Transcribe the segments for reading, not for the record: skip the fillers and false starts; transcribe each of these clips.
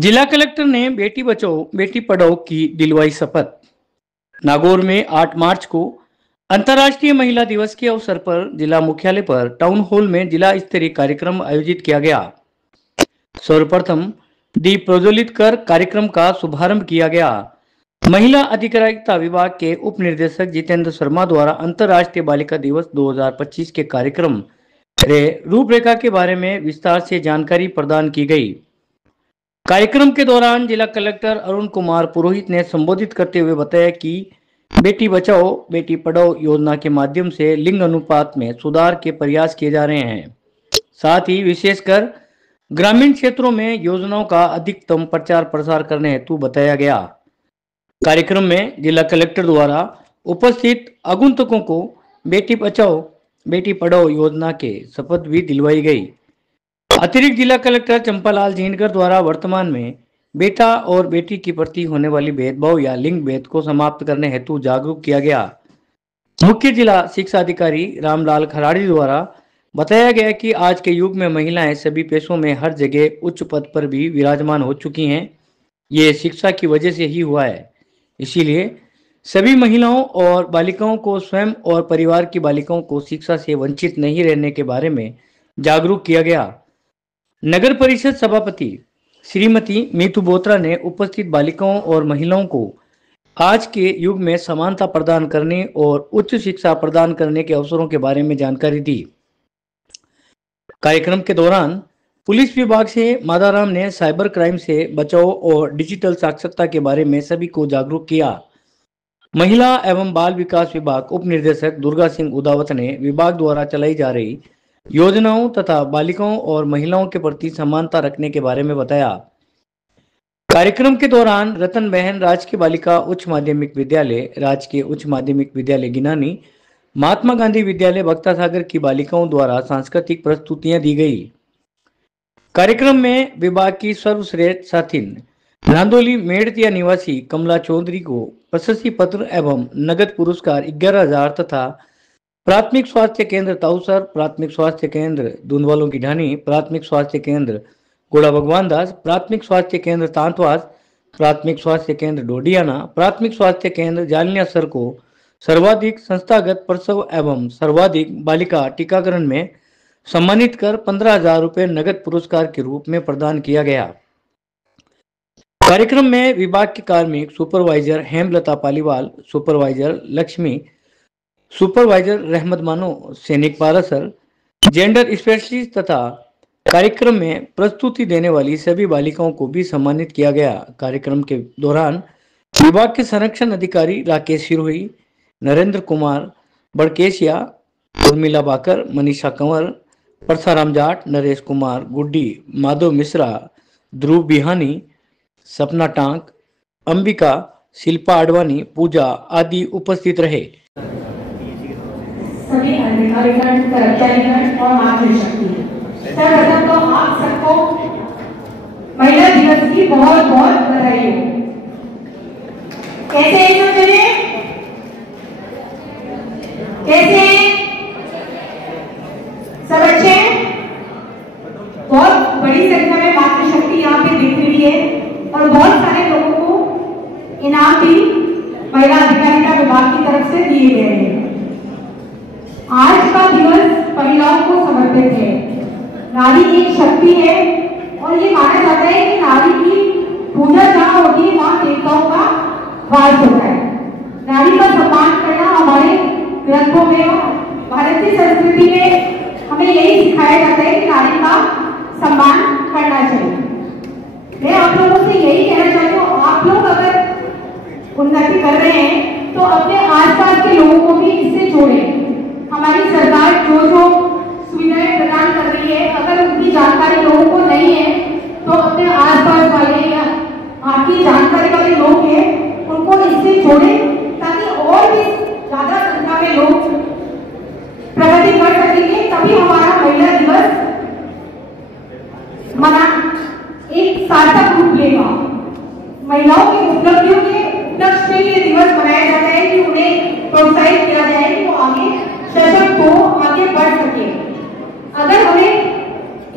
जिला कलेक्टर ने बेटी बचाओ बेटी पढ़ाओ की दिलवाई शपथ। नागौर में 8 मार्च को अंतर्राष्ट्रीय महिला दिवस के अवसर पर जिला मुख्यालय पर टाउन हॉल में जिला स्तरीय कार्यक्रम आयोजित किया गया। सर्वप्रथम दीप प्रज्वलित कर कार्यक्रम का शुभारंभ किया गया। महिला अधिकारिता विभाग के उप निर्देशक जितेंद्र शर्मा द्वारा अंतर्राष्ट्रीय बालिका दिवस 2025 के कार्यक्रम रूपरेखा के बारे में विस्तार से जानकारी प्रदान की गई। कार्यक्रम के दौरान जिला कलेक्टर अरुण कुमार पुरोहित ने संबोधित करते हुए बताया कि बेटी बचाओ बेटी पढ़ाओ योजना के माध्यम से लिंग अनुपात में सुधार के प्रयास किए जा रहे हैं। साथ ही विशेषकर ग्रामीण क्षेत्रों में योजनाओं का अधिकतम प्रचार प्रसार करने हेतु बताया गया। कार्यक्रम में जिला कलेक्टर द्वारा उपस्थित आगंतुकों को बेटी बचाओ बेटी पढ़ाओ योजना के शपथ भी दिलवाई गई। अतिरिक्त जिला कलेक्टर चंपालाल झीनकर द्वारा वर्तमान में बेटा और बेटी की प्रति होने वाली भेदभाव या लिंग भेद को समाप्त करने हेतु जागरूक किया गया। मुख्य जिला शिक्षा अधिकारी रामलाल खराड़ी द्वारा बताया गया कि आज के युग में महिलाएं सभी पेशों में हर जगह उच्च पद पर भी विराजमान हो चुकी हैं। ये शिक्षा की वजह से ही हुआ है। इसीलिए सभी महिलाओं और बालिकाओं को स्वयं और परिवार की बालिकाओं को शिक्षा से वंचित नहीं रहने के बारे में जागरूक किया गया। नगर परिषद सभापति श्रीमती मीतू बोत्रा ने उपस्थित बालिकाओं और महिलाओं को आज के युग में समानता प्रदान करने और उच्च शिक्षा प्रदान करने के अवसरों के बारे में जानकारी दी। कार्यक्रम के दौरान पुलिस विभाग से मादाराम ने साइबर क्राइम से बचाव और डिजिटल साक्षरता के बारे में सभी को जागरूक किया। महिला एवं बाल विकास विभाग उप निर्देशक दुर्गा सिंह उदावत ने विभाग द्वारा चलाई जा रही योजनाओं तथा बालिकाओं और महिलाओं के प्रति समानता रखने के बारे में बताया। कार्यक्रम के दौरान रतन बहन राजकीय बालिका उच्च माध्यमिक विद्यालय, राजकीय उच्च माध्यमिक विद्यालय गिनानी, महात्मा गांधी विद्यालय बख्ता सागर की बालिकाओं द्वारा सांस्कृतिक प्रस्तुतियां दी गई। कार्यक्रम में विभाग की सर्वश्रेष्ठ छात्रीन नांदोली मेड़तिया निवासी कमला चौधरी को प्रशस्ति पत्र एवं नगद पुरस्कार 11,000 तथा प्राथमिक स्वास्थ्य केंद्र ताऊसर, प्राथमिक स्वास्थ्य केंद्र दूनवालों की ढानी, प्राथमिक स्वास्थ्य केंद्र गोड़ा भगवान दास, प्राथमिक स्वास्थ्य केंद्र तांतवास, प्राथमिक स्वास्थ्य केंद्र डोडियाना, प्राथमिक स्वास्थ्य केंद्र जालिया सर को सर्वाधिक संस्थागत प्रसव एवं सर्वाधिक बालिका टीकाकरण में सम्मानित कर 15,000 रुपए नगद पुरस्कार के रूप में प्रदान किया गया। कार्यक्रम में विभाग के कार्मिक supervisor Hemlata Paliwal, supervisor Lakshmi, supervisor रहमत मानो, सैनिक पारासर, जेंडर स्पेशलिस्ट तथा कार्यक्रम में प्रस्तुति देने वाली सभी बालिकाओं को भी सम्मानित किया गया। कार्यक्रम के दौरान विभाग के संरक्षण अधिकारी राकेश सिरोही, नरेंद्र कुमार बड़केशिया, उर्मिला बाकर, मनीषा कंवर, परसाराम जाट, नरेश कुमार गुड्डी, माधव मिश्रा, ध्रुव बिहानी, सपना टांक, अंबिका, शिल्पा आडवाणी, पूजा आदि उपस्थित रहे। सभी अधिकारीगण, कर्मचारीगण और मातृशक्ति, सर्वप्रथम तो आप सबको महिला दिवस की बहुत बहुत बधाई हो। कैसे हैं सब जने? कैसे हैं सब? अच्छे हैं? बहुत बड़ी संख्या में मातृशक्ति यहाँ पे दिख रही है और बहुत सारे लोगों को इनाम भी महिला अधिकारिता विभाग की तरफ से दिए गए हैं। आज का दिवस महिलाओं को समर्पित है। नारी एक शक्ति है और ये माना जाता है कि नारी की पूजा जहाँ होती है वहाँ देवताओं का वास होता है। नारी का सम्मान करना हमारे ग्रंथों में और भारतीय संस्कृति में हमें यही सिखाया जाता है कि नारी का सम्मान करना चाहिए। मैं आप लोगों से यही कहना चाहती हूँ, आप लोग अगर उन्नति कर रहे हैं तो अपने आसपास के लोगों को भी इससे जोड़ें। हमारी सरकार जो सुविधाएं प्रदान कर रही है, अगर उनकी जानकारी लोगों को नहीं है तो अपने आसपास वाले या आपकी जानकारी वाले लोग हैं उनको इससे जोड़ें ताकि और भी ज्यादा संख्या में लोग प्रगति कर सकेंगे। तभी हमारा महिला दिवस मना एक सार्थक रूप लेगा। महिलाओं की उपलब्धियों के उपलक्ष्य में ये दिवस मनाया जाता है कि उन्हें प्रोत्साहित किया जाए कि वो आगे सशक्त हो, आगे बढ़ सके। अगर हमें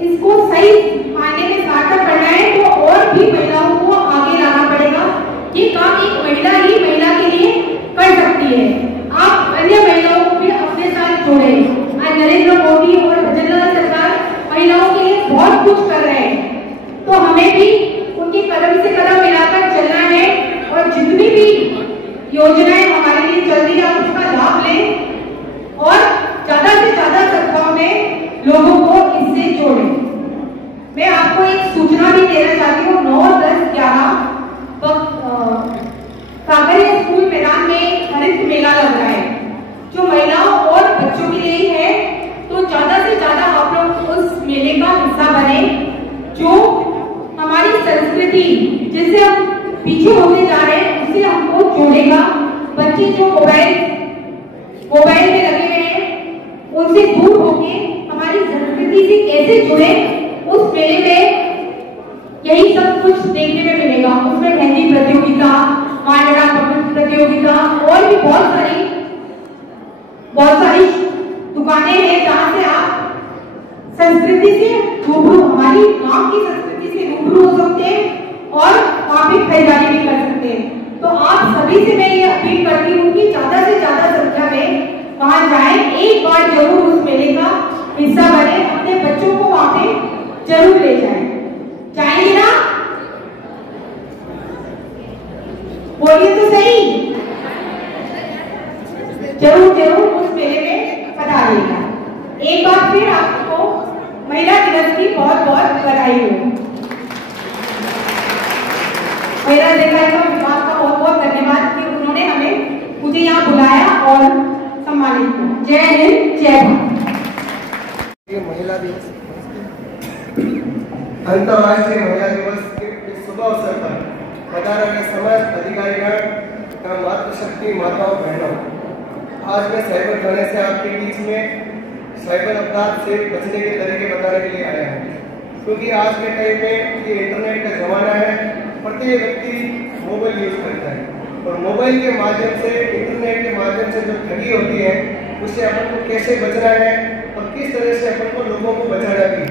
इसको सही मायने में सार्थक करना है तो और भी महिलाओं पीछे होते जा रहे हैं उससे हमको जोड़ेगा। बच्चे जो मोबाइल में लगे हुए हैं उनसे दूर होके हमारी संस्कृति से कैसे जुड़े, उस मेले में यही सब कुछ देखने में मिलेगा। उसमें मेहंदी प्रतियोगिता, मांडरा प्रतियोगिता और भी बहुत सारी दुकानें हैं जहाँ से आप संस्कृति से रूबरू, हमारी गांव की संस्कृति से रूबरू हो सकते हैं और वहाँ पे खरीदारी भी कर सकते हैं। तो आप सभी से मैं ये अपील करती हूँ कि ज्यादा से ज्यादा संख्या में वहाँ जाएं, एक बार जरूर उस मेले का हिस्सा बने, अपने बच्चों को वहाँ पे जरूर ले जाएं। जाएंगे ना? बोलिए तो सही। जरूर जरूर उस मेले में पधारिएगा। एक बार फिर आपको महिला दिवस की बहुत बहुत बधाई हो। महिला अधिकारिता विभाग का बहुत बहुत धन्यवाद कि उन्होंने मुझे यहाँ बुलाया और सम्मानित किया। जय हिंद, जय भारत। महिला दिवस, अंतर्राष्ट्रीय महिला दिवस के शुभ अवसर पर पधारे समस्त अधिकारीगण एवं मातृशक्ति माताओं बहनों, आज मैं साइबर थाने से आपके बीच में साइबर अपराध से बचने के तरीके बताने के लिए आया हूँ। क्योंकि आज के टाइम में ये इंटरनेट का जमाना है, प्रत्येक व्यक्ति मोबाइल यूज करता है और मोबाइल के माध्यम से, इंटरनेट के माध्यम से जो ठगी होती है उससे अपन को कैसे बचना है और किस तरह से अपन को लोगों को बचाना भी है।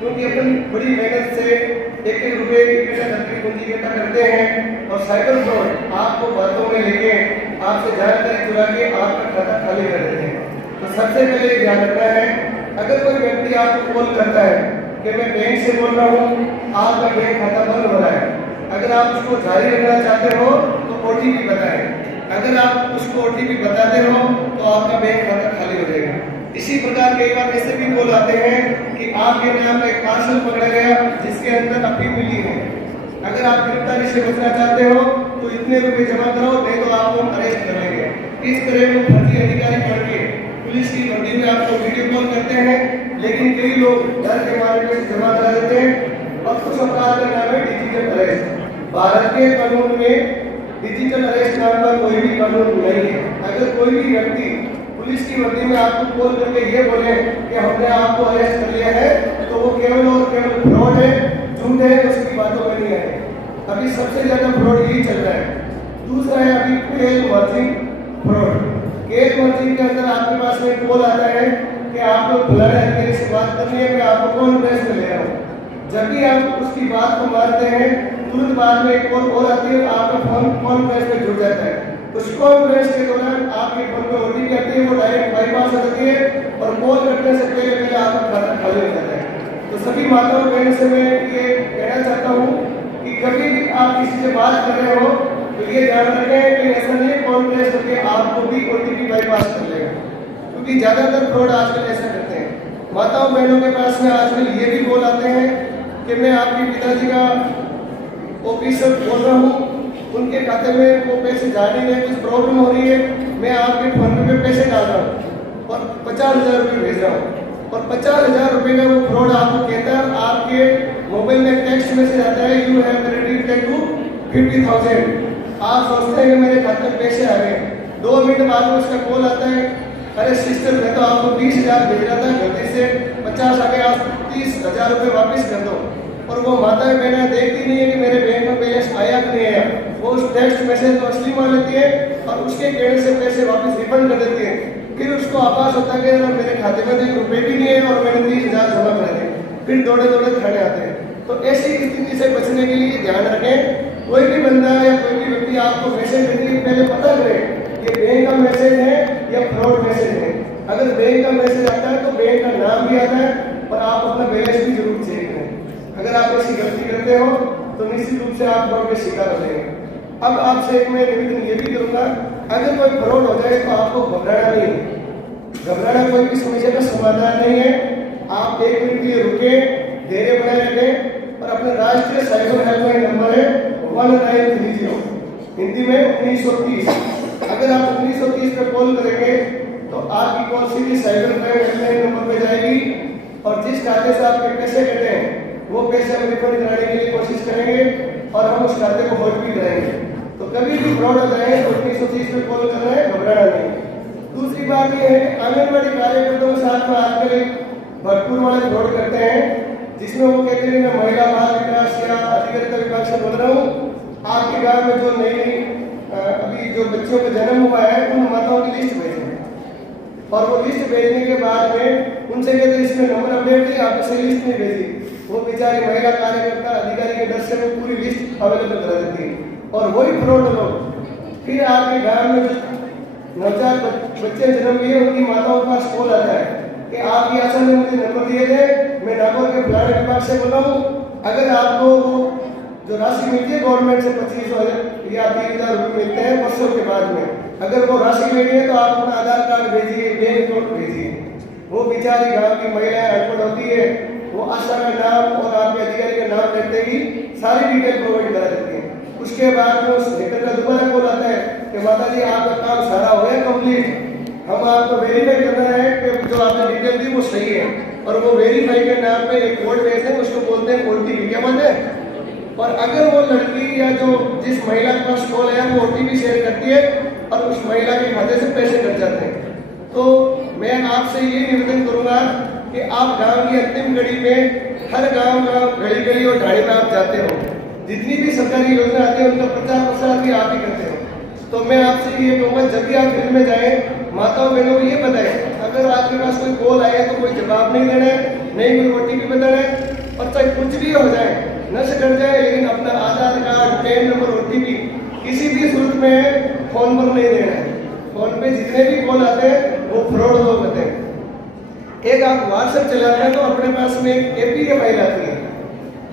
क्योंकि अपन बड़ी मेहनत से एक रुपये इकट्ठा करके पूंजी इकट्ठा करते हैं और साइबर फ्रॉड आपको बातों में लेके आपसे जानकारी चुरा के आपका खाता खाली कर देते हैं। तो सबसे पहले ध्यान रखना है, अगर कोई व्यक्ति आपको कॉल करता है कि मैं बैंक से बोल रहा हूँ, आपका बैंक खाता बंद हो रहा है, अगर आप उसको जारी रखना चाहते हो तो OTP बताएं। अगर आप उसको OTP बताते हो तो आपका बैंक खाता खाली हो जाएगा। इसी प्रकार कई बार ऐसे भी कॉल आते हैं कि आपके नाम का एक पार्सल पकड़ा गया जिसके अंदर अफीम मिली है, अगर आप गिरफ्तारी से बचना चाहते हो तो इतने रुपए जमा करो, नहीं तो आपको अरेस्ट कर लेंगे। इस तरह वो फर्जी अधिकारी पढ़ के पुलिस की वर्दी में आपको वीडियो कॉल करते हैं, लेकिन कई लोग डर के मारे में जमा करा देते हैं और कुछ अपराध का नाम है डिजिटल अरेस्ट। भारत के कानून में डिजिटल अरेस्ट नाम का कोई भी कानून नहीं है। अगर कोई भी व्यक्ति पुलिस की वर्दी में आपको कॉल करके ये बोले कि हमने आपको अरेस्ट कर लिया है, तो वो केवल और केवल फ्रॉड है, झूठ है, उसकी बातों में नहीं है। अभी सबसे ज्यादा फ्रॉड यही चल रहा है। दूसरा है अभी केल मर्जिंग फ्रॉड। केल मर्जिंग के अंदर आपके पास में कॉल आता है कि आपको फलाने अधिकारी से बात करनी है, मैं आपको कॉन्फ्रेंस में ले रहा हूँ। जब भी आप उसकी बात को मानते हैं, तुरंत बाद में एक कॉल आती है, आपका फोन कॉन्फ्रेंस में जुड़ जाता है। उस कॉन्फ्रेंस के दौरान आपके फोन में OTP आती है, वो डायरेक्ट बाईपास हो जाती है और कॉल करने से पहले आपका खाता खाली हो जाता है। तो सभी माताओं बहनों से मैं ये कहना चाहता हूँ कि कभी भी आप किसी से बात कर रहे हो तो ये ध्यान रखें कि ऐसा नहीं कॉन्फ्रेंस करके आपको भी OTP बाईपास कर लेगा, क्योंकि ज्यादातर फ्रॉड आजकल ऐसा करते हैं। माताओं बहनों के पास में आजकल ये भी कॉल आते हैं कि मैं आपके पिताजी का ऑफिसर बोल रहा हूँ, उनके खाते में वो पैसे जा नहीं रहे, कुछ प्रॉब्लम हो रही है, मैं आपके फोन पे पैसे डाल रहा हूँ और 50,000 रुपये भेज रहा हूँ और 50,000 रुपये का वो फ्रॉड आपको कहता है, आपके मोबाइल में टेक्स्ट मैसेज आता है, यू हैव क्रेडिटेड टू 50,000। आप सोचते हैं कि मेरे खाते में पैसे आ गए, 2 मिनट बाद में उसका कॉल आता है, अरे सिस्टर मैं तो आपको 20,000 भेज रहा था, गलती से 50 आ गए, आप 30,000 रुपये वापस कर दो। और वो माता बहना देखती नहीं है कि मेरे बैंक में बैलेंस आया कि नहीं आया, वो उस टेक्स्ट मैसेज को असली मान लेती है और उसके कहने से पैसे वापस रिफंड कर देती है। फिर उसको आभास होता है कि मेरे खाते में तो 1 रुपये भी नहीं है और मैंने 30,000 जमा करा दिए, फिर दौड़े दौड़े थाने आते हैं। तो ऐसी स्थिति से बचने के लिए ध्यान रखें, कोई भी बंदा या कोई भी व्यक्ति आपको मैसेज देने के पहले पता करे ये बैंक का मैसेज है या फ्रॉड मैसेज है। अगर बैंक का मैसेज आता है तो बैंक का नाम भी आता है और आप अपना बैलेंस भी जरूर चेक करें। अगर आप ऐसी गलती करते हो तो निश्चित रूप से आप फ्रॉड के शिकार हो जाएंगे। अब आपसे एक मैं निवेदन ये भी करूंगा, अगर कोई फ्रॉड हो जाए तो आपको घबराना नहीं है। घबराना कोई भी समस्या का समाधान नहीं है। आप 1 मिनट के लिए रुके, धैर्य बनाए रखें और अपने राष्ट्रीय साइबर हेल्पलाइन नंबर है 1930, हिंदी में 1930। अगर आप 1930 पे कॉल करेंगे तो आपकी कॉल सीधी साइबर क्राइम हेल्पलाइन नंबर पे जाएगी और जिस खाते से आपके पैसे कटे हैं वो पैसे हम रिफंड कराने के लिए कोशिश करेंगे। और हम उस खाते को होल्ड भी कराएंगे। तो कभी भी फ्रॉड हो जाए तो 1930 पे कॉल करना है, घबराना नहीं। दूसरी बात ये है आंगनबाड़ी कार्यकर्ताओं के साथ में आजकल एक भरपूर वाले फ्रॉड करते हैं, जिसमें वो कहते हैं मैं महिला बाल विकास या अधिकारिता विभाग से बोल रहा हूँ, आपके गांव में जो नई अभी जो बच्चों का जन्म हुआ है उन माताओं की लिस्ट भेजें और वो लिस्ट भेजने के बाद में उनसे कहते हैं इसमें नंबर अपडेट नहीं, आपने सही लिस्ट नहीं भेजी। वो बेचारी महिला कार्यकर्ता अधिकारी के डर से वो पूरी लिस्ट अवेलेबल करा देती है और वही फ्रॉड लोग फिर आपके गांव में जो नवजात बच्चे जन्म लिए उनकी माताओं के पास कॉल आता है कि आप ये असल में मुझे नंबर दिए थे, मैं नागौर के फलाने विभाग से बोला हूँ, अगर आपको जो राशि मिलती है गवर्नमेंट से 25,000 या 30,000 रुपये मिलते हैं वर्षों के बाद में, अगर वो राशि लेनी है तो आप अपना आधार कार्ड भेजिए, बैंक अकाउंट भेजिए। वो बेचारी गांव की महिलाएं अनपढ़ होती है, वो आशा का नाम और आपके अधिकारी का नाम लेते ही सारी डिटेल प्रोवाइड करा देती है। उसके बाद में उस हेकर का दोबारा कॉल आता है कि माता जी आपका काम सारा हो गया कंप्लीट, हम आपको वेरीफाई करना है कि जो आपने डिटेल दी वो सही है, और वो वेरीफाई के नाम पे एक कोड भेजते हैं, उसको बोलते हैं ओटीपी। क्या बोलते हैं? और अगर वो लड़की या जो जिस महिला के पास कॉल है वो ओटीपी शेयर करती है और उस महिला के खाते से पैसे कट जाते हैं, तो मैं आपसे ये निवेदन करूंगा कि आप गांव की अंतिम घड़ी में हर गांव गली गली और ढाणी में आप जाते हो, जितनी भी सरकारी योजना आती है उनका प्रचार प्रसार भी आप ही करते हो। तो मैं आपसे ये कहूँगा जब भी आप फील्ड में जाए माताओं बहनों को ये बताएं, अगर आपके पास कोई कॉल आया तो कोई जवाब नहीं देना है, नहीं कोई ओटीपी बताना है, और चाहे कुछ भी हो जाए नष्ट कर जाए, लेकिन अपना आधार कार्ड, पैन नंबर, ओटीपी किसी भी सूरत में फोन पर नहीं देना है। फोन पे जितने भी कॉल आते हैं वो फ्रॉड लोग होते हैं। एक आप व्हाट्सएप चलाते हैं तो अपने पास में एक एपी की फाइल आती है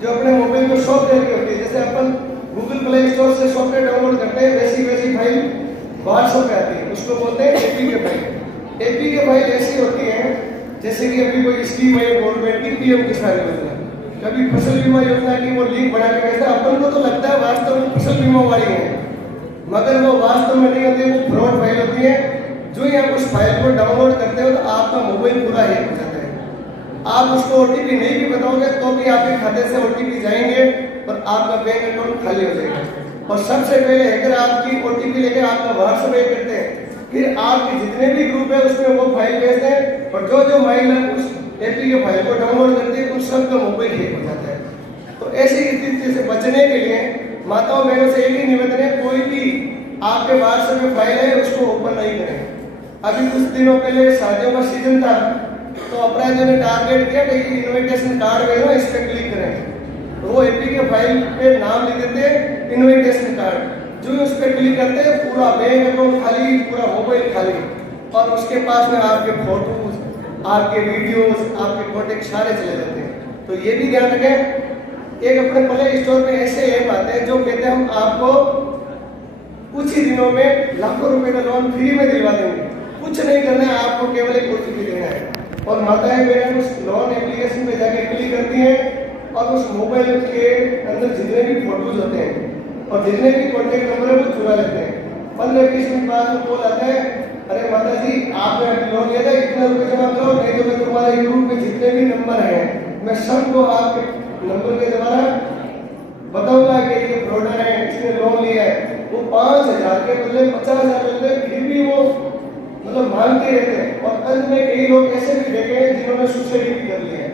जो अपने मोबाइल में सॉफ्टवेयर की होती है, जैसे अपन गूगल प्ले स्टोर से सॉफ्टवेयर डाउनलोड करते हैं वैसी फाइल व्हाट्सएप पे आती है, उसको बोलते हैं एपी के फाइल। एपी के फाइल ऐसी होती है जैसे कि अभी कोई स्कीम है गवर्नमेंट की, पीएम किसान योजना, कभी फसल बीमा योजना की वो लिंक बना के भेजता है, अपन को तो लगता है वास्तव में फसल बीमा वाली है, मगर वो वास्तव में नहीं होती, वो फ्रॉड फाइल होती है। जो ही आप उस फाइल को डाउनलोड करते हो तो आपका मोबाइल पूरा हैक हो जाता है। आप उसको ओटीपी नहीं भी बताओगे तो भी आपके खाते से ओटीपी जाएंगे और आपका बैंक अकाउंट खाली हो जाएगा। और सबसे पहले हैकर आपकी ओटीपी लेके आपका व्हाट्सएप हैक करते हैं, फिर आपके जितने भी ग्रुप है उसमें वो फाइल भेजते हैं और जो महिला उस एपी के फाइल को डाउनलोड करती है उस सबका मोबाइल हैक हो जाता है। तो ऐसी स्थिति से बचने के लिए माताओं बहनों से एक ही निवेदन है, कोई भी आपके व्हाट्सएप में फाइल है उसको ओपन नहीं करें। अभी कुछ दिनों पहले शादियों का सीजन था तो अपराधियों ने टारगेट किया कि इन्विटेशन कार्ड भेजना, इस पर क्लिक करें, तो वो एपी के फाइल पे नाम लिख देते हैं इन्विटेशन कार्ड, जो उस पर क्लिक करते हैं पूरा बैंक अकाउंट खाली, पूरा मोबाइल खाली, और उसके पास में आपके फोटोज, आपके वीडियोस, आपके कॉन्टेक्ट सारे चले जाते हैं। तो ये भी ध्यान रखें। एक अपने प्ले स्टोर में ऐसे ऐप आते हैं जो कहते हैं हम आपको कुछ ही दिनों में लाखों रुपए का लोन फ्री में दिलवा देंगे, कुछ नहीं करना है, आपको केवल एक ओटीपी देना है। और माताएं बहनें उस लोन एप्लीकेशन पे जाके क्लिक करती हैं और उस मोबाइल के अंदर जितने भी फोटोज होते हैं और जितने भी कॉन्टेक्ट नंबर है वो चुरा लेते हैं। 15-20 मिनट बाद में कॉल आता है, अरे माता जी आपने लोन लिया था, इतने रुपए जमा करो, नहीं तो मैं तुम्हारे ग्रुप में जितने भी नंबर हैं मैं सबको आपके नंबर के द्वारा बताऊंगा कि ये फ्रॉडर है, इसने लोन लिया है। वो 5,000 के बदले 50,000 मिलते, फिर भी वो मतलब मांगते रहते हैं। और अंत में कई लोग ऐसे भी देखे हैं जिन्होंने सुसाइड भी कर लिया है।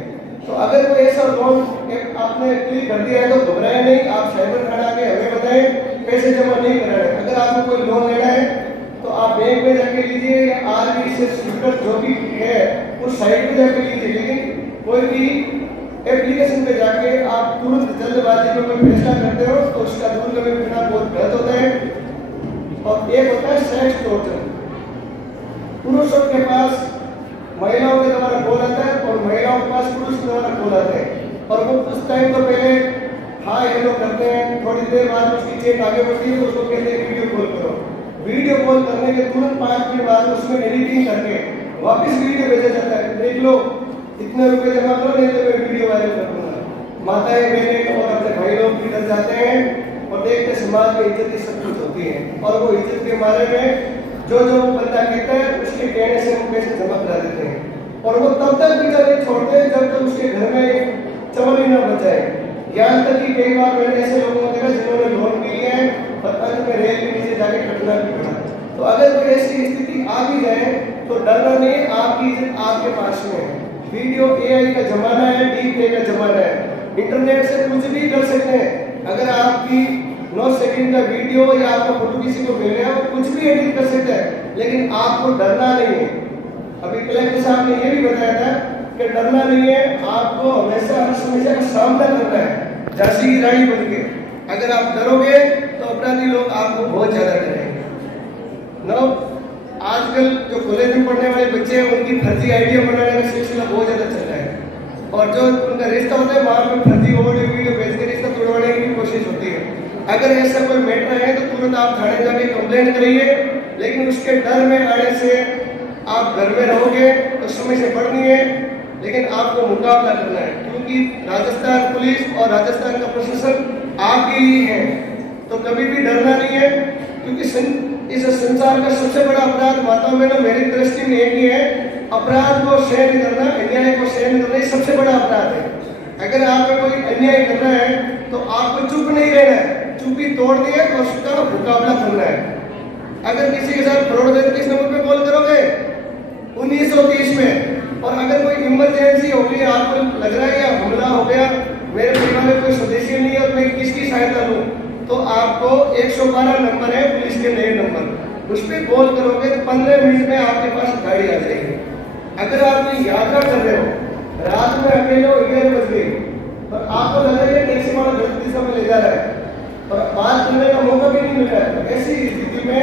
तो अगर कोई ऐसा लोन आपने क्लिक कर दिया है तो घबराए नहीं, आप साइबर थाना के हमें बताएं, पैसे जमा नहीं कराए। अगर आपको कोई लोन लेना है तो आप बैंक में जाके लीजिए या आरबी से स्वीकृत जो भी है उस साइट पे जाके लीजिए, लेकिन कोई भी एप्लीकेशन पे जाके आप तुरंत जल्दबाजी में कोई फैसला करते हो तो उसका दुर्गम बहुत गलत होता है। और एक होता है सेक्स टॉर्चर, पुरुषों के पास महिलाओं के द्वारा कॉल आता है और महिलाओं के पास पुरुष के द्वारा कॉल आता है, और वो कुछ टाइम तो पहले हाँ ये लोग करते हैं, थोड़ी देर बाद उसकी चेक आगे बढ़ती है तो उसको कहते हैं वीडियो कॉल करो। वीडियो कॉल करने के तुरंत 5 मिनट बाद उसमें एडिटिंग करके वापस वीडियो भेजा जाता है, देख लो इतने रुपए जमा करो नहीं तो मैं वीडियो वायरल कर दूंगा। माताएं बहनें और अपने भाई लोग भी डर जाते हैं और देखते समाज में इज्जत की सब कुछ होती है, और वो इज्जत के बारे में जो बंदा कहता है उसके कहने से वो पैसे जमा करा देते हैं, और वो तब तक भी नहीं छोड़ते जब तक उसके घर में चवल ही न बचाए। यहाँ तक कि कई बार मैंने ऐसे लोगों को देखा जिन्होंने लोन भी लिए हैं और अंत में रेल के नीचे जाके कटना भी पड़ा। तो अगर कोई ऐसी स्थिति आ भी जाए तो डरना नहीं, आपकी इज्जत आपके पास में है। वीडियो AI का जमाना है, डीप फेक का जमाना है, इंटरनेट से कुछ भी कर सकते हैं। अगर आपकी 9 सेकंड का वीडियो या आपका फोटो किसी को मिल गया, कुछ भी एडिट कर सकता है, लेकिन आपको डरना नहीं है। अभी कलेक्टर साहब ने ये भी बताया था कि डरना नहीं है, आपको हमेशा हर समस्या का सामना करना है, झांसी की रानी बन के। अगर आप डरोगे तो अपराधी लोग आपको बहुत ज्यादा डरेंगे। आजकल जो कॉलेज में पढ़ने वाले बच्चे हैं उनकी फर्जी आइडिया बनाने का सिलसिला बहुत ज्यादा चल रहा है, और जो उनका रिश्ता होता है वहां पे फर्जी ऑडियो वीडियो भेज के रिश्ता तोड़वाने की कोशिश होती है। अगर ऐसा कोई मैटर है तो तुरंत आप थाने जाके कंप्लेंट करिए, लेकिन उसके डर में आने से आप घर में रहोगे तो समस्या बढ़नी है, लेकिन आपको मुकाबला करना है, क्योंकि राजस्थान पुलिस और राजस्थान का प्रशासन आपके लिए है। तो कभी भी डरना नहीं है, क्योंकि इस संसार का सबसे बड़ा अपराध माताओं में मेरी दृष्टि में एक ही है, अपराध को सहन नहीं करना, अन्याय को सहन नहीं करना, ये सबसे बड़ा अपराध है। अगर आप में कोई अन्याय कर रहा है तो आपको चुप नहीं रहना है, चुप्पी तोड़ दी है तो उसका मुकाबला करना है। अगर किसी के साथ फ्रॉड है तो किस नंबर पे कॉल करोगे? 1930 में। और अगर कोई इमरजेंसी हो गई, आपको लग रहा है या हमला हो गया, मेरे परिवार में कोई सदस्य नहीं है, मैं किसकी सहायता लूं, तो आपको 112 नंबर है पुलिस के नए नंबर, उस पर कॉल करोगे तो 15 मिनट में आपके पास गाड़ी आ जाएगी। अगर आप कोई यात्रा कर रहे हो, रात में अकेले हो, 11 बज गए और आपको लग रहा है टैक्सी वाला गलत दिशा में ले जा रहा है और बात करने का मौका भी नहीं मिल रहा है, तो ऐसी स्थिति में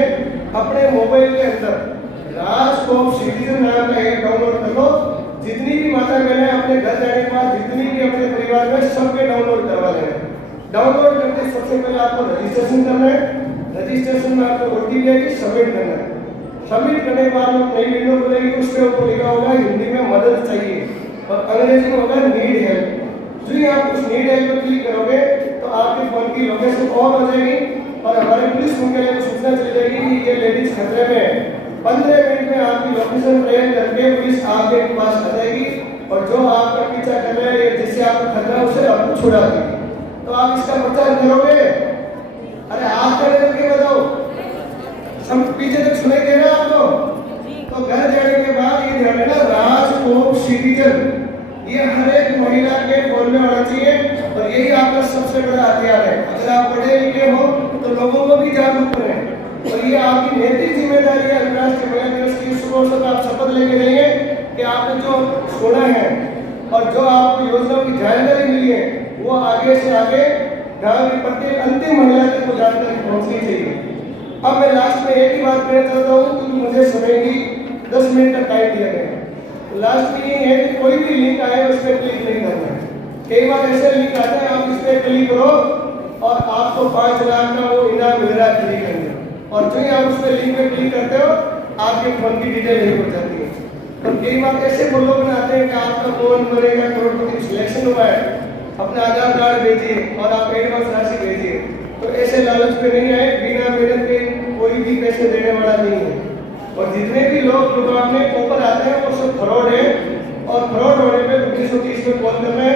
अपने मोबाइल के अंदर राजकोप सिटीजन नाम का ऐप डाउनलोड कर लो। जितनी भी माता बहनें अपने घर जाने के बाद जितनी भी अपने परिवार में सबके डाउनलोड करवा लेना। डाउनलोड करके सबसे पहले आपको रजिस्ट्रेशन करना है, रजिस्ट्रेशन में आपको OTP आएगी, सबमिट करना है। सबमिट करने के बाद नई विंडो खुलेगी, उसके ऊपर लिखा होगा हिंदी में मदद चाहिए और अंग्रेजी में होगा नीड हेल्प। जो ही आप उस नीड हेल्प पर क्लिक करोगे तो आपके फोन की लोकेशन ऑन हो जाएगी और हमारे पुलिस मुख्यालय को सूचना चली जाएगी कि ये लेडीज खतरे में है। 15 मिनट में आपकी लोकेशन ट्रेन करके पुलिस आपके पास आ जाएगी और जो आपका पीछा कर रहे हैं जिससे आपको खतरा है उसे आपको छुड़ा देगी। तो आप इसका प्रचार करोगे? अरे आप करके बताओ, सब पीछे तक सुनाई दे रहा आपको? तो घर जाने के बाद ये ध्यान रखना, राजकोप सिटीजन ये हर एक महिला के फोन में होना चाहिए और यही आपका सबसे बड़ा हथियार है। अगर आप पढ़े लिखे हो तो लोगों को भी जागरूक करें और ये आपकी नैतिक जिम्मेदारी है। अंतर्राष्ट्रीय महिला दिवस की सुबह से आप शपथ लेके रहिए कि आपने जो सुना है और जो आपको योजनाओं की जानकारी मिली है वो आगे से आगे गांव की प्रत्येक अंतिम महिला तक वो जानकारी पहुंचनी चाहिए। अब मैं लास्ट में एक ही बात कहना चाहता हूँ क्योंकि मुझे समय की 10 मिनट का टाइम दिया गया है। लास्ट में ये है कि कोई भी लिंक आए उस पर क्लिक नहीं करना है। कई बार ऐसे लिंक आते हैं आप इस पर क्लिक करो और आपको 5 लाख का वो इनाम मिल रहा है क्लिक करने, और जो ही आप उस पर लिंक पे क्लिक करते हो आपके फोन की डिटेल नहीं हो जाती है। तो कई बार ऐसे लोग बनाते हैं कि आपका फोन बनेगा, करोड़पति सिलेक्शन हुआ है, अपना आधार कार्ड भेजिए और आप एडवांस राशि भेजिए। तो ऐसे लालच पे नहीं आए, बिना मेहनत के कोई भी पैसे देने वाला नहीं है। और जितने भी लोग प्रोग्राम में ऊपर आते हैं वो सब फ्रॉड है और फ्रॉड होने पे 1930 में कॉल करना है।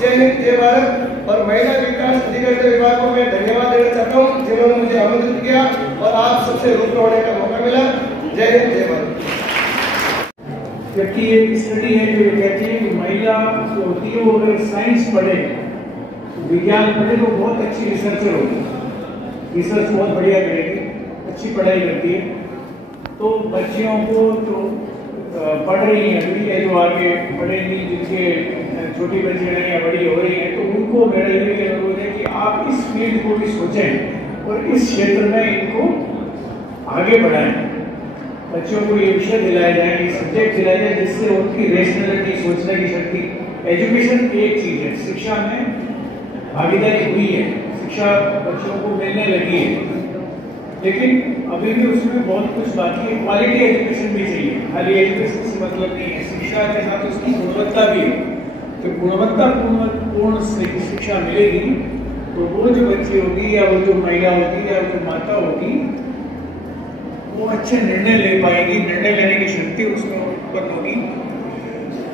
जय हिंद, जय भारत। और महिला विकास अधिकारिता विभाग को मैं धन्यवाद देना चाहता हूँ जिन्होंने मुझे आमंत्रित किया और आप सबसे रूबरू होने का मौका मिला। जय हिंद, जय भारत। जबकि एक स्टडी है जो कहती है कि महिला जो होती है वो अगर साइंस पढ़े, विज्ञान पढ़े तो बहुत अच्छी रिसर्चर होगी, रिसर्च बहुत बढ़िया करेगी, अच्छी पढ़ाई करती है। तो बच्चियों को जो पढ़ रही हैं अभी या जो आगे पढ़ेंगी, जिनके छोटी बच्चियाँ हैं या बड़ी हो रही हैं, तो उनको मेरा ये अनुरोध है कि आप इस फील्ड को भी सोचें और इस क्षेत्र में इनको आगे बढ़ाएं। बच्चों को ये विषय दिलाए जाए, ये सब्जेक्ट दिलाए जाए जिससे उनकी रेशनलिटी, सोचने की शक्ति। एजुकेशन एक चीज़ है, शिक्षा में भागीदारी हुई है, शिक्षा बच्चों को मिलने लगी है, लेकिन अभी भी उसमें बहुत कुछ बाकी है। क्वालिटी एजुकेशन भी चाहिए, खाली एजुकेशन से मतलब नहीं है, शिक्षा के साथ उसकी गुणवत्ता भी है। तो गुणवत्तापूर्ण शिक्षा मिलेगी तो वो जो बच्ची होगी या वो जो महिला होगी या वो जो माता होगी वो अच्छे निर्णय ले पाएगी, निर्णय लेने की शक्ति उसमें उत्पन्न होगी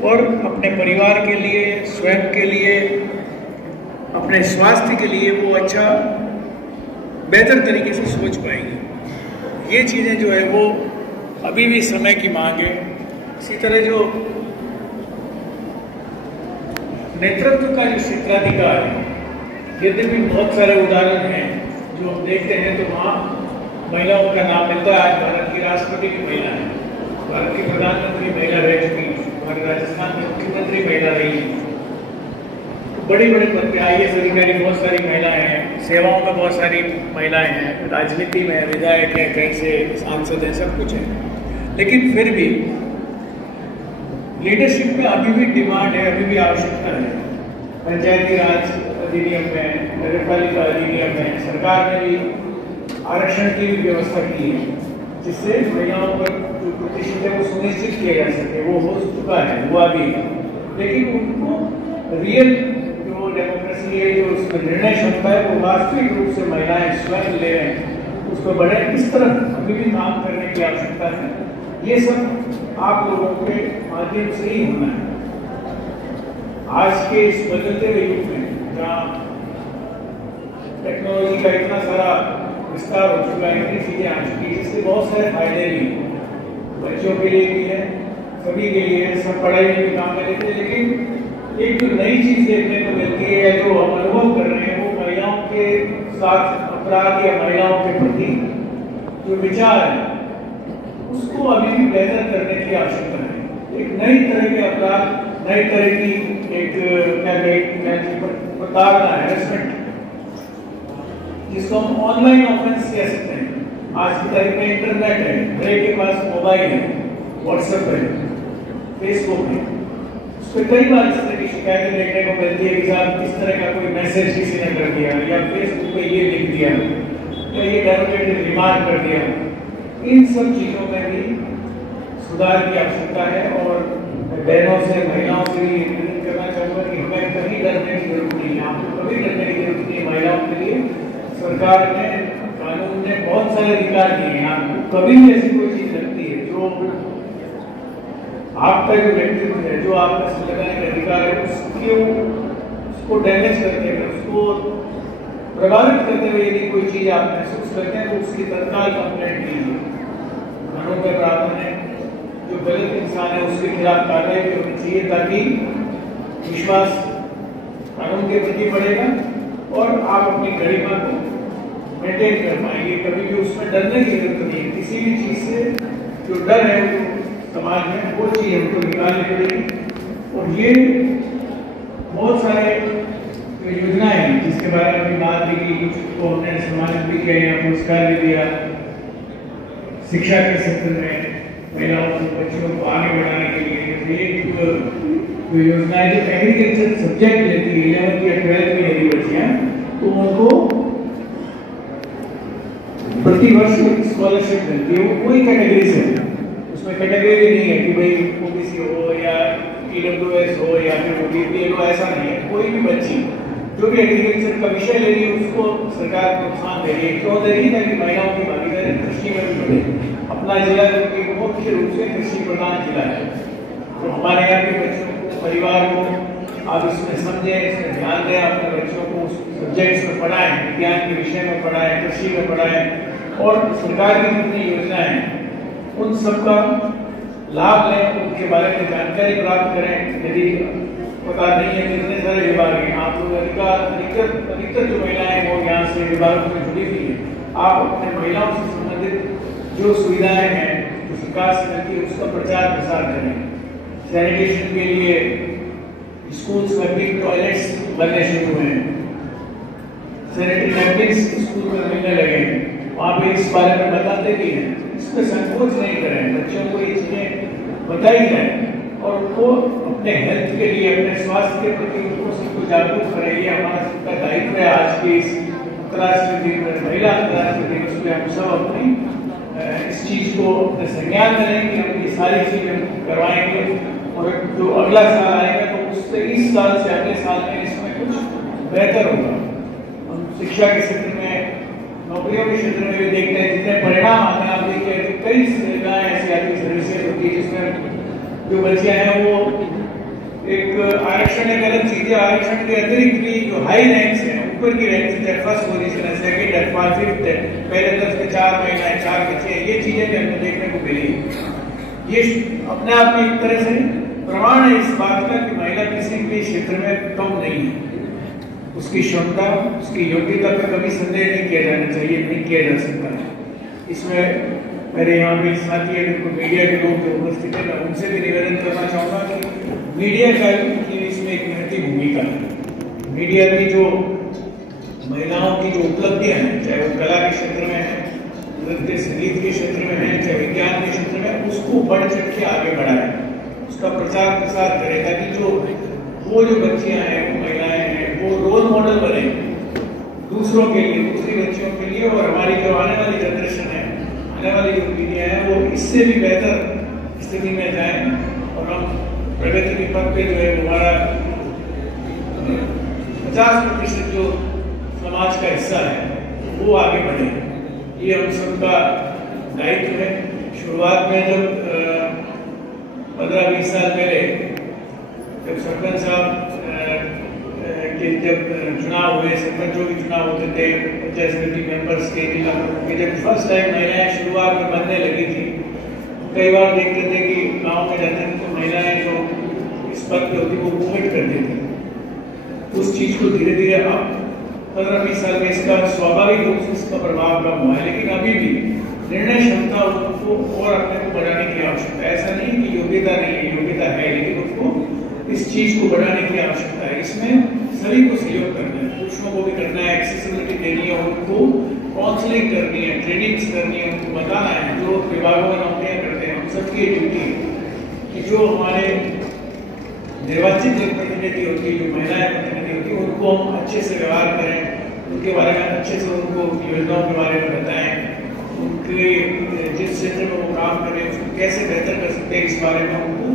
और अपने परिवार के लिए, स्वयं के लिए अपने स्वास्थ्य के लिए वो अच्छा बेहतर तरीके से सोच पाएंगी। ये चीज़ें जो है वो अभी भी समय की मांग है। इसी तरह जो नेतृत्व का जो क्षेत्राधिकार है, यद्यपि बहुत सारे उदाहरण हैं जो हम देखते हैं तो वहाँ महिलाओं का नाम मिलता है। आज भारत की राष्ट्रपति की महिला है, भारत की प्रधानमंत्री महिला रह चुकी है, हमारे राजस्थान में मुख्यमंत्री महिला रही है, बड़े बड़े पद पे IAS अधिकारी बहुत सारी महिलाएं हैं, सेवाओं में बहुत सारी महिलाएं हैं, राजनीति में विधायक हैं, कहीं से सांसद हैं, सब कुछ है। लेकिन फिर भी लीडरशिप में अभी भी डिमांड है, अभी भी आवश्यकता है। पंचायती राज अधिनियम में, नगर पालिका अधिनियम में सरकार ने भी आरक्षण की भी व्यवस्था की है, जिससे महिलाओं पर जो प्रतिशत है वो सुनिश्चित किया जा सके। वो हो चुका है, हुआ भी है, लेकिन उनको रियल जो डेमोक्रेसी है, जो उसमें निर्णय क्षमता है, वो वास्तविक रूप से महिलाएं स्वयं ले रहे हैं, उसको बढ़े, इस तरफ अभी भी काम करने की आवश्यकता है। ये सब आप लोगों के माध्यम से ही होना है। आज के इस बदलते हुए युग में जहाँ टेक्नोलॉजी का इतना सारा विस्तार हो चुका है, इतनी चीजें आ चुकी है, जिससे बहुत सारे फायदे भी हैं, बच्चों के लिए भी है, सभी के लिए है, सब पढ़ाई में भी काम में लेते हैं। लेकिन एक जो नई चीज देखने को मिलती है, जो हम अनुभव कर रहे हैं, वो महिलाओं के साथ अपराध या महिलाओं के प्रति जो विचार है उसको अभी भी बेहतर करने की आवश्यकता है। एक नई तरह के अपराध, नई तरह की एक प्रताड़ना, हैरेसमेंट, जिसको हम ऑनलाइन ऑफेंस कह सकते हैं। आज की तारीख में इंटरनेट है, हर एक के पास मोबाइल है, व्हाट्सएप है, फेसबुक है, उस पर कई बार इस तरह की शिकायतें देखने को मिलती है कि साहब इस तरह का कोई मैसेज किसी ने कर दिया, या फेसबुक पे ये लिख दिया, या ये डेरोगेटरी रिमार्क कर दिया। इन सब चीजों में भी सुधार की आवश्यकता है। और बहनों से, महिलाओं से भी निवेदन करना चाहूँगा कि हमें कभी डरने की जरूरत नहीं है, आपको कभी डरने की जरूरत नहीं है। महिलाओं के लिए सरकार ने, कानून ने बहुत सारे अधिकार दिए हैं। आपको कभी भी ऐसी कोई चीज लगती है जो आपका जो व्यक्तित्व है, जो आपका संविधानिक अधिकार है, उसको डैमेज करते हुए, उसको प्रभावित करते हुए यदि कोई चीज आप महसूस करते हैं तो उसकी तत्काल कंप्लेंट कीजिए। कानून का प्रावधान है, जो गलत इंसान है उसके खिलाफ कार्रवाई होनी चाहिए, ताकि विश्वास कानून के प्रति बढ़ेगा और आप अपनी गरिमा को मेंटेन कर पाएंगे। कभी भी उसमें डरने की जरूरत नहीं है। किसी भी चीज से जो डर है समाज में, वो चीज हमको निकालनी पड़ेगी। और ये बहुत सारे योजनाएं हैं जिसके बारे में अभी बात की, कुछ को हमने सम्मानित भी किया या पुरस्कार भी दिया। शिक्षा के क्षेत्र में महिलाओं को, बच्चों को आगे बढ़ाने के लिए एक जो योजना है, जो एग्रीकल्चर सब्जेक्ट लेती है 11th या 12th में यदि बच्चियाँ, तो उनको प्रति वर्ष स्कॉलरशिप मिलती है। वो कोई कैटेगरी से, उसमें कैटेगरी नहीं है कि भाई OBC हो या EWS हो या फिर BPL हो, ऐसा नहीं है। कोई भी बच्ची जो भी एग्रीकल्चर का विषय ले रही है उसको सरकार प्रोत्साहन दे रही है, क्यों दे रही है? ताकि महिलाओं की भागीदारी कृषि में भी बढ़े। अपना जिला जो कि मुख्य रूप से कृषि प्रधान जिला है, तो हमारे यहाँ के बच्चों को, परिवार को आप इसमें समझें, इसमें ध्यान दें, अपने बच्चों को उस सब्जेक्ट्स में पढ़ाएं, विज्ञान के विषय में पढ़ाएं, कृषि में पढ़ाएं, और सरकार की जितनी योजनाएं हैं उन सबका लाभ लें, उनके बारे में जानकारी प्राप्त करें। यदि पता नहीं है, कितने सारे विभाग हैं, आप लोग अधिकतर जो महिलाएं वो यहाँ से विभागों में जुड़ी हुई है, आप अपने महिलाओं से संबंधित जो सुविधाएं हैं, जो सरकार से मिलती है, उसका प्रचार प्रसार करें। सैनिटेशन के लिए स्कूल्स में पिंक टॉयलेट्स बनने शुरू हुए हैं, सैनिटरी नैपकिन्स स्कूल में मिलने लगे हैं, वहाँ पे इस बारे में बताते भी हैं। इसमें संकोच नहीं करें, बच्चों को ये चीजें बताई जाए और उनको अपने हेल्थ के लिए, अपने स्वास्थ्य के प्रति उनको सबको जागरूक करें। ये हमारा सबका दायित्व है। आज के इस अंतर्राष्ट्रीय दिन पर, महिला अंतर्राष्ट्रीय दिवस पे, हम सब अपनी इस चीज को अपने संज्ञान में लें कि हम ये सारी चीजें करवाएंगे, और जो अगला साल आएगा तो उससे इस साल से अगले साल में इसमें कुछ बेहतर होगा। हम शिक्षा के क्षेत्र में, नौकरियों के क्षेत्र में भी देखते हैं, जितने परिणाम आते हैं, आप देखते हैं कई सुविधाएं ऐसी आती सर्विसेज होती है जिसमें जो बच्चियां हैं वो एक आरक्षण एक अलग चीज है। आरक्षण के अतिरिक्त भी जो हाई रैंक्स हैं, ऊपर की रैंक्स है, फर्स्ट पोजीशन है, सेकंड है, फिफ्थ है, पहले 10 में 4 महिला है, 4 बच्चे हैं, ये चीजें भी हमको देखने को मिली। ये अपने आप में एक तरह से प्रमाण है इस बात का कि महिला किसी भी क्षेत्र में कम नहीं है। उसकी क्षमता, उसकी योग्यता पर कभी संदेह नहीं किया जाना चाहिए, नहीं किया जा सकता है। इसमें मेरे यहाँ भी साथी है, मीडिया के लोग जो उपस्थित है, मैं उनसे भी निवेदन करना चाहूँगा कि मीडिया की इसमें एक महत्वपूर्ण भूमिका है। मीडिया की जो महिलाओं की जो उपलब्धियां हैं, चाहे वो कला के क्षेत्र में है, नृत्य संगीत के क्षेत्र में है, चाहे विज्ञान के क्षेत्र में, उसको बढ़ चढ़ के आगे बढ़ाए, उसका प्रचार प्रसार करे, ताकि वो जो बच्चियां हैं, वो महिलाएं हैं, वो रोल मॉडल बने दूसरों के लिए, दूसरी बच्चियों के लिए, और हमारी जो आने वाली जनरेशन है, आने वाली जो पीढ़ियां हैं, वो इससे भी बेहतर स्थिति में जाए और हम प्रगति के पथ पे जो है हमारा 50% जो समाज का हिस्सा है वो आगे बढ़े। ये हम सबका दायित्व है। शुरुआत में जब 15-20 साल पहले जब सरपंच साहब के जब चुनाव हुए, सरपंचों के चुनाव होते थे, पंचायत समिति मेंबर्स के, जब फर्स्ट टाइम महिलाएं शुरुआत में बनने लगी थी, कई बार देखते थे कि गांव में जाते थे तो महिलाएं जो इस पद पे होती वो मूवमेंट करती थी। उस चीज को धीरे धीरे अब 15-20 साल में इसका स्वाभाविक रूप से इसका प्रभाव कम हुआ है, लेकिन अभी भी निर्णय क्षमता उनको और अपने को बढ़ाने की आवश्यकता है। ऐसा नहीं कि योग्यता नहीं है, योग्यता है, लेकिन उनको इस चीज को बढ़ाने की आवश्यकता है। इसमें सभी को सहयोग करना है, पुरुषों को भी करना है, एक्सेसिबिलिटी देनी है, उनको काउंसलिंग करनी है, ट्रेनिंग्स करनी है, उनको बताना है। जो विभागों में नौकरियां करते हैं, हम सबकी ड्यूटी है कि जो हमारे निर्वाचित जनप्रतिनिधि होती है, जो महिलाएं प्रतिनिधि होती है, उनको हम अच्छे से व्यवहार करें, उनके बारे में अच्छे से उनको योजनाओं के बारे में बताएं, उनके जिस क्षेत्र में वो काम करें उसको कैसे बेहतर कर सकते हैं, इस बारे में उनको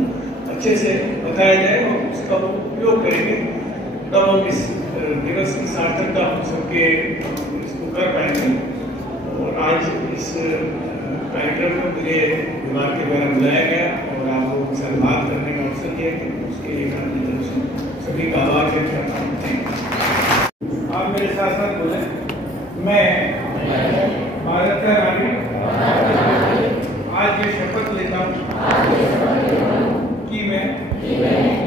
अच्छे से बताया जाए और उसका वो उपयोग करेंगे, तब हम इस दिवस की सार्थकता हम सबके इसको कर पाएंगे। और आज इस कार्यक्रम में मुझे विभाग के द्वारा बुलाया गया और आपको उनसे बात करने का अवसर दिया, कि उसके लिए मैं अपनी तरफ से सभी का आभार व्यक्त करता हूँ। आप मेरे साथ साथ बोले, मैं भारत का नागरिक आज ये शपथ लेता हूँ कि मैं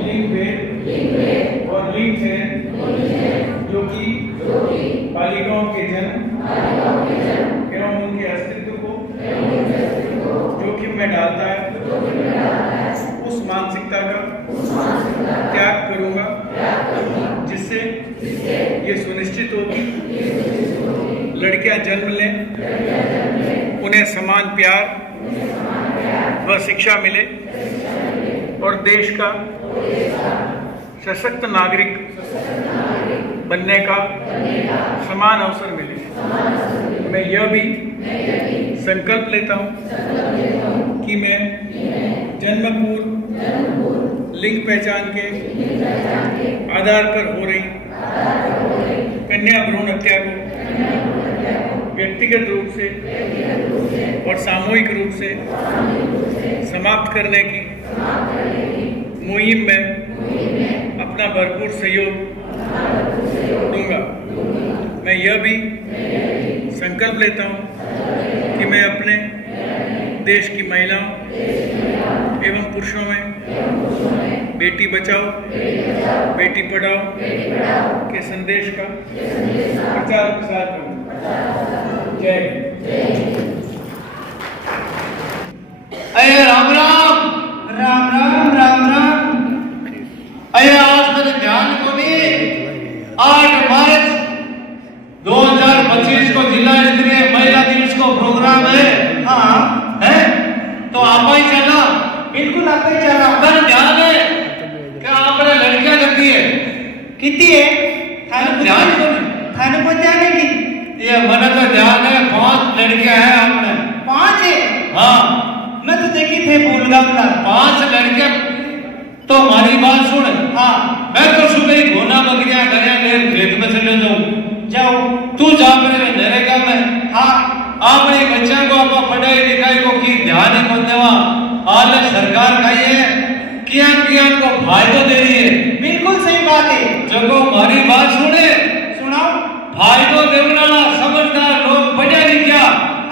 लिंग भेद और लिंग चयन जो कि बालिकाओं के जन्म एवं उनके अस्तित्व को जोखिम में डालता है, उस मानसिकता का त्याग करूंगा जिससे ये सुनिश्चित होगी लड़कियां जन्म लें, उन्हें समान प्यार व शिक्षा मिले और देश का सशक्त नागरिक बनने का समान अवसर मिले। मैं यह भी संकल्प लेता हूँ कि मैं जन्म पूर्व लिंग पहचान के आधार पर हो रही कन्या भ्रूण हत्या को व्यक्तिगत रूप से और सामूहिक रूप से समाप्त करने की मुहिम में अपना भरपूर सहयोग दूंगा। मैं यह भी संकल्प लेता हूं कि मैं अपने देश की महिलाओं एवं पुरुषों में बेटी बचाओ बेटी पढ़ाओ के संदेश का प्रचार प्रसार करूंगा। जय अये राम राम राम राम राम राम। अये आज मेरे ध्यान को नहीं, 8 मार्च 2025 को जिला स्तरीय महिला दिवस को प्रोग्राम है। हाँ है तो आप ही चला, बिल्कुल आप ही चला। पर ध्यान है कि आपने लड़कियां करती है कितनी है, ध्यान को थाने को जाने की ये मन का ध्यान है। 5 लड़कियां हैं आपने, 5 है। हाँ मैं तो देखी थे भूलगांव 5 लड़कियां। तो हमारी बात सुन। हाँ मैं तो सुबह ही घोना बकरियां गया देर खेत में चले जाओ, तू जा मेरे नरेगा में। हाँ अपने बच्चों को आप पढ़ाई लिखाई को की ध्यान ही मत देवा। हाल सरकार का ये कियान को फायदा दे रही है, बात है। जगो मारी बात सुने, सुनाओ। फायदो देने वाला समझदार लोग बढ़िया लिखा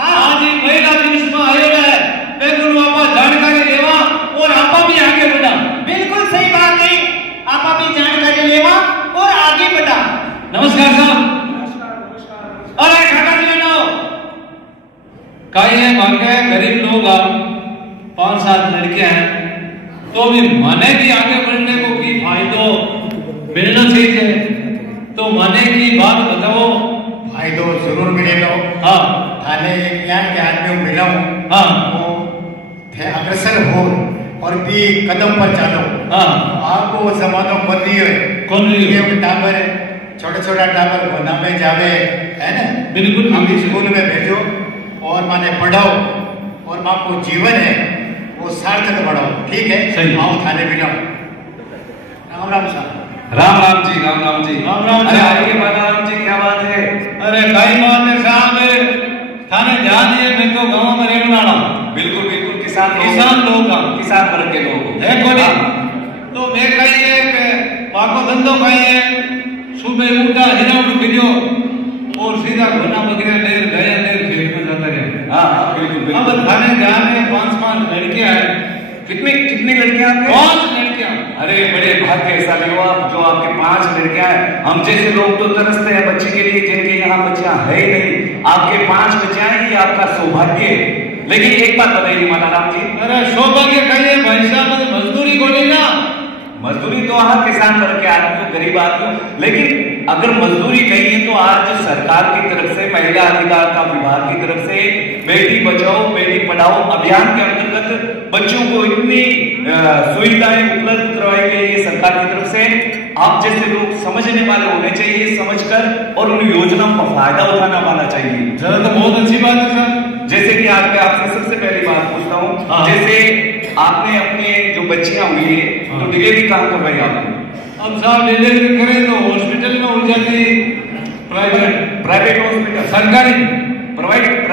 आज ही महिला दिवस में आयो है, बिल्कुल आपा जानकारी लेवा और आपा भी आगे बढ़ा। बिल्कुल सही बात है, आपा भी जानकारी लेवा और आगे बढ़ा। नमस्कार साहब। अरे खाना लेना कई है मांगे गरीब लोग आप 5-7 लड़के हैं तो भी माने की आगे बढ़ने को भी फायदो मिलना चाहिए, तो माने की बात बताओ। फायदो जरूर मिलेगा। हाँ थाने यहाँ के आदमी मिला हूँ। हाँ वो थे अग्रसर हो और भी कदम पर चालो। हाँ आपको वो जमाना बदली है। कौन ये टाबर छोटा टाबर होना में जावे है ना, बिल्कुल हम स्कूल में भेजो और माने पढ़ाओ और माँ को जीवन है वो सार्थक बढ़ाओ। ठीक है, सही। आओ थाने मिला। राम राम साहब। राम राम जी, राम राम जी। राम राम जी। अरे आइए बालाराम जी, क्या बात है? अरे कई बात है साहब, थाने ध्यान दिए मैं तो गाँव में रहने वाला। बिल्कुल बिल्कुल किसान लोग का किसान वर्ग के लोग है कोई। तो मैं कही है पाको धंधो कही है, सुबह उठा हिरावट गिरियो और सीधा घोना बकरिया लेर गया लेर खेत में जाता रहे। हाँ हाँ बिल्कुल अब बिल्कुल। थाने ध्यान में 5-5 लड़कियां हैं। कितनी लड़कियां आपके? 5 लड़कियां। अरे बड़े भाग्यशाली हो आप जो आपके 5 लड़कियां हैं। हम जैसे लोग तो तरसते हैं बच्चे के लिए जिनके यहाँ बच्चियां है ही नहीं। आपके 5 बच्चियां हैं, ये आपका सौभाग्य है। लेकिन एक बात बताइए मालाराम जी। अरे सौभाग्य कहिए भाई साहब, मजदूरी को नहीं ना। मजदूरी तो हाँ किसान वर्ग के आदमी गरीब आदमी, लेकिन अगर मजदूरी कहिए तो आज सरकार की तरफ से महिला अधिकारिता विभाग की तरफ से बेटी बचाओ बेटी पढ़ाओ अभियान के अंतर्गत बच्चों को इतनी सुविधाएं उपलब्ध करवाई गई है सरकार की तरफ से। आप जैसे लोग समझने वाले होने चाहिए, समझकर और उन योजनाओं का फायदा उठाना पाना चाहिए। जरा तो बहुत अच्छी बात है सर। जैसे कि आज आपसे सबसे पहली बात पूछता हूँ, हाँ। जैसे आपने अपने जो बच्चियां हुई है तो डिलीवरी कहाँ करवाई आपने? अब साहब डिलीवरी करें तो हॉस्पिटल में हो जाती, प्राइवेट हॉस्पिटल, सरकारी प्राइवेट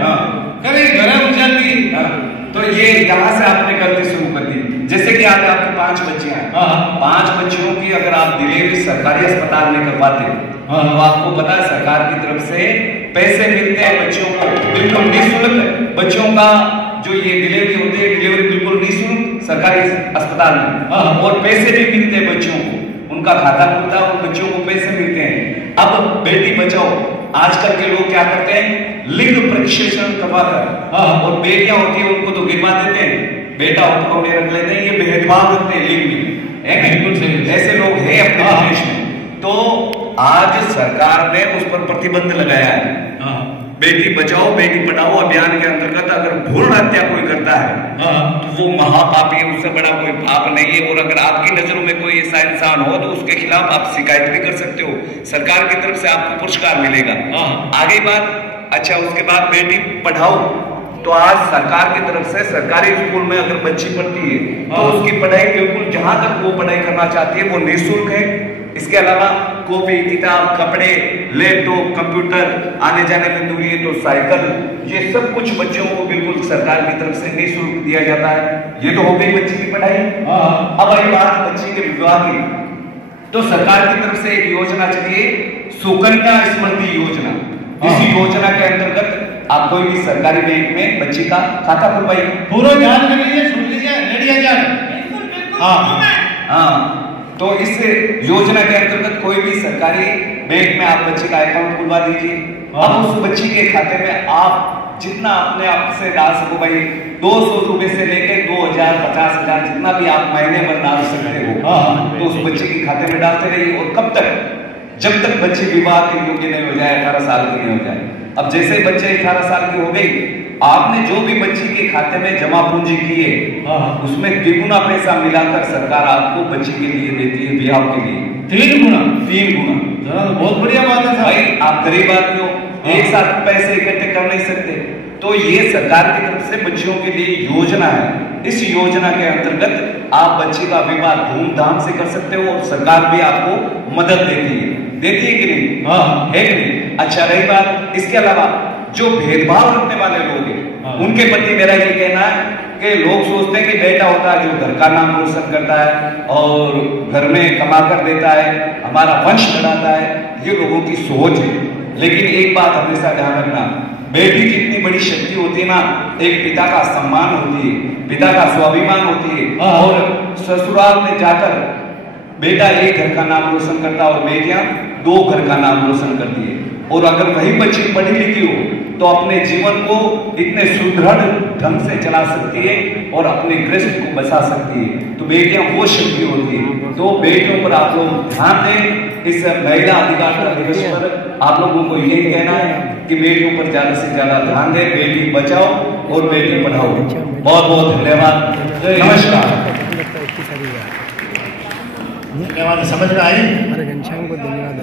हाँ करें घर हो जाती। हाँ। तो ये यहाँ से आपने गलती शुरू कर दी। जैसे कि आज आपकी 5 बच्चियां हैं, हाँ। 5 बच्चियों की अगर आप डिलीवरी सरकारी अस्पताल में करवाते हाँ। तो आपको पता है सरकार की तरफ से पैसे मिलते हैं बच्चियों को बिल्कुल निःशुल्क। बच्चों का जो ये डिलीवरी होती है डिलीवरी बिल्कुल निःशुल्क सरकारी अस्पताल में। हाँ। और पैसे भी मिलते हैं बच्चों को, उनका खाता खुलता है और बच्चों को पैसे मिलते हैं। अब बेटी बचाओ, आजकल के लोग क्या करते हैं लिंग परीक्षण करवाकर और बेटियां होती है उनको तो गिरवा देते हैं, बेटा हो तो उन्हें रख लेते हैं। ये भेदभाव रखते हैं लिंग में, है बिल्कुल सही। ऐसे लोग हैं अपने देश में। तो आज सरकार ने उस पर प्रतिबंध लगाया है। बेटी बचाओ बेटी पढ़ाओ अभियान के अंतर्गत अगर भ्रूण हत्या कोई करता है तो वो महापापी है, उससे बड़ा कोई पाप नहीं है। और अगर आपकी नजरों में कोई ऐसा इंसान हो तो उसके खिलाफ आप शिकायत भी कर सकते हो, सरकार की तरफ से आपको पुरस्कार मिलेगा। आगे बात, अच्छा उसके बाद बेटी पढ़ाओ, तो आज सरकार की तरफ से सरकारी स्कूल में अगर बच्ची पढ़ती है तो उसकी पढ़ाई बिल्कुल जहां तक वो पढ़ाई करना चाहती है वो निःशुल्क है। इसके अलावा कॉपी किताब कपड़े लैपटॉप कंप्यूटर आने जाने में दूरी है तो साइकिल, ये सब कुछ बच्चों को बिल्कुल सरकार की तरफ से निःशुल्क दिया जाता है। ये तो हो गई बच्ची की पढ़ाई। अब आई बात बच्ची के विवाह की, तो सरकार की तरफ से एक योजना चली है सुकन्या समृद्धि योजना। इस योजना के अंतर्गत आप कोई भी सरकारी बैंक में बच्ची का खाता खुलवाइए। पूरा ध्यान कर लीजिए, सुन लीजिए, रेडिया जा हाँ। तो इस योजना के अंतर्गत कोई भी सरकारी बैंक में आप बच्चे का अकाउंट खुलवा दीजिए। अब उस बच्ची के खाते में आप जितना अपने आप से डाल सको भाई, 200 रुपए से लेकर 2000 50,000 जितना भी आप महीने में डाल सकते हो तो उस बच्चे के खाते में डालते रहिए। और कब तक? जब तक बच्चे विवाह के योग्य नहीं हो जाए, 18 साल की नहीं हो जाए। अब जैसे ही बच्चे 18 साल की हो गई, आपने जो भी बच्ची के खाते में जमा पूंजी की है उसमें द्विगुना पैसा मिलाकर सरकार आपको बच्ची के लिए देती है, ब्याह के लिए 3 गुना। 3 गुना। जरा तो बहुत बढ़िया बात है भाई, आप गरीब आदमी हो, एक साथ पैसे इकट्ठे कर नहीं सकते, तो ये सरकार की तरफ से बच्चियों के लिए योजना है। इस योजना के अंतर्गत आप बच्ची का विवाह धूमधाम से कर सकते हो और सरकार भी आपको मदद देती है कि नहीं? है कि नहीं? अच्छा रही बात, इसके अलावा जो भेदभाव रखने वाले लोग हैं उनके प्रति मेरा ये कहना है कि लोग सोचते हैं कि बेटा होता है जो घर का नाम रोशन करता है और घर में कमा कर देता है, हमारा वंश बढ़ाता है, ये लोगों की सोच है। लेकिन एक बात हमेशा ध्यान रखना, बेटी जितनी बड़ी शक्ति होती है ना, एक पिता का सम्मान होती है, पिता का स्वाभिमान होती है। और ससुराल में जाकर बेटा एक घर का नाम रोशन करता है और बेटियां 2 घर का नाम रोशन करती है। और अगर वही बच्ची पढ़ी लिखी हो तो अपने जीवन को इतने सुदृढ़ ढंग से चला सकती है और अपने गृहस्थ को बचा सकती है। तो बेटियां वो शक्ति होती है। तो बेटियों पर आप लोग ध्यान दें। इस महिला अधिकार दिवस पर आप लोगों को यही कहना है कि बेटियों पर ज्यादा से ज्यादा ध्यान दें, बेटी बचाओ और बेटी पढ़ाओ। बहुत बहुत धन्यवाद, नमस्कार। धन्यवाद, समझ में आई? अरे घनश्याम को धन्यवाद,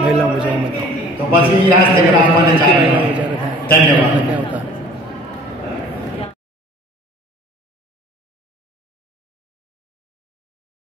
महिला बचाओ बताओ। तो बस ये याद देकर आप माने जा रहे हैं। धन्यवाद।